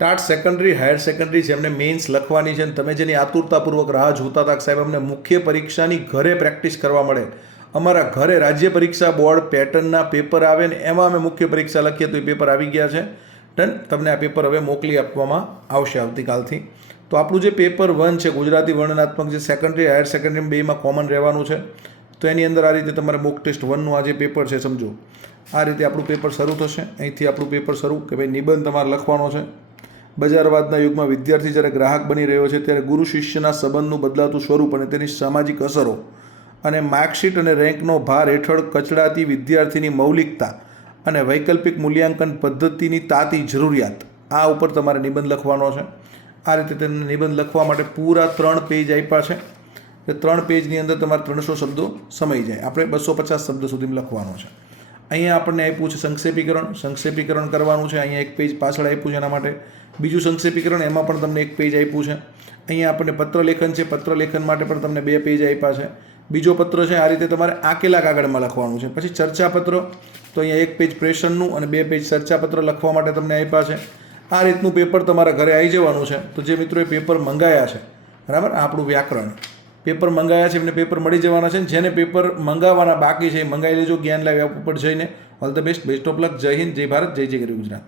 TAT secondary higher secondary જેમને mains લખવાની છે અને તમે જેની આતુરતાપૂર્વક રાહ જોતા હતા કે સાહેબ અમને મુખ્ય પરીક્ષાની ઘરે પ્રેક્ટિસ કરવા મળે, અમારા ઘરે રાજ્ય પરીક્ષા બોર્ડ પેટર્નના પેપર આવે ને એમાં અમે મુખ્ય પરીક્ષા લખીએ, તો એ પેપર આવી ગયા છે. ડન. તમને આ પેપર હવે મોકલી આપવામાં આવશે આવતીકાલથી. તો આપણું જે પેપર 1 છે ગુજરાતી વર્ણનાત્મક, જે સેકન્ડરી હાયર સેકન્ડરી બેમાં કોમન રહેવાનું છે, તો એની અંદર આ રીતે તમારે મોક ટેસ્ટ 1નું આ જે પેપર છે સમજો, આ રીતે આપણું પેપર શરૂ થશે. અહીંથી આપણું પેપર શરૂ કે ભાઈ નિબંધ તમારે લખવાનો છે. બજારવાદના યુગમાં વિદ્યાર્થી જ્યારે ગ્રાહક બની રહ્યો છે ત્યારે ગુરુ શિષ્યના સંબંધનું બદલાતું સ્વરૂપ અને તેની સામાજિક અસરો અને માર્કશીટ અને રેન્કનો ભાર હેઠળ કચડાતી વિદ્યાર્થીની મૌલિકતા અને વૈકલ્પિક મૂલ્યાંકન પદ્ધતિની તાતી જરૂરિયાત, આ ઉપર તમારે નિબંધ લખવાનો છે. આ રીતે તેમને નિબંધ લખવા માટે પૂરા 3 પેજ આપ્યા છે. એ 3 પેજની અંદર તમારે 300 શબ્દો સમાઈ જાય. આપણે 250 શબ્દ સુધીમાં લખવાનો છે. અહીંયા આપણને આપ્યું છે સંક્ષેપીકરણ કરવાનું છે. અહીંયા એક પેજ પાછળ આપ્યું છે એના માટે. બીજું સંક્ષેપીકરણ, એમાં પણ તમને એક પેજ આપ્યું છે. અહીંયા આપણને પત્રલેખન છે, પત્રલેખન માટે પણ તમને 2 પેજ આપ્યા છે. બીજો પત્ર છે, આ રીતે તમારે આંકેલા કાગળમાં લખવાનું છે. પછી ચર્ચાપત્ર, તો અહીંયા 1 પેજ પ્રેશનનું અને 2 પેજ ચર્ચાપત્ર લખવા માટે તમને આપ્યા છે. આ રીતનું પેપર તમારા ઘરે આવી જવાનું છે. તો જે મિત્રોએ પેપર મંગાયા છે, બરાબર, આપણું વ્યાકરણ પેપર મંગાયા છે એમને પેપર મળી જવાના છે. જેને પેપર મંગાવવાના બાકી છે એ મંગાવી લેજો જ્ઞાન લાઈવ એપ ઉપર જઈને. All the best, best of luck. જય હિન્દ, જય ભારત, જય જય ગરવી ગુજરાત.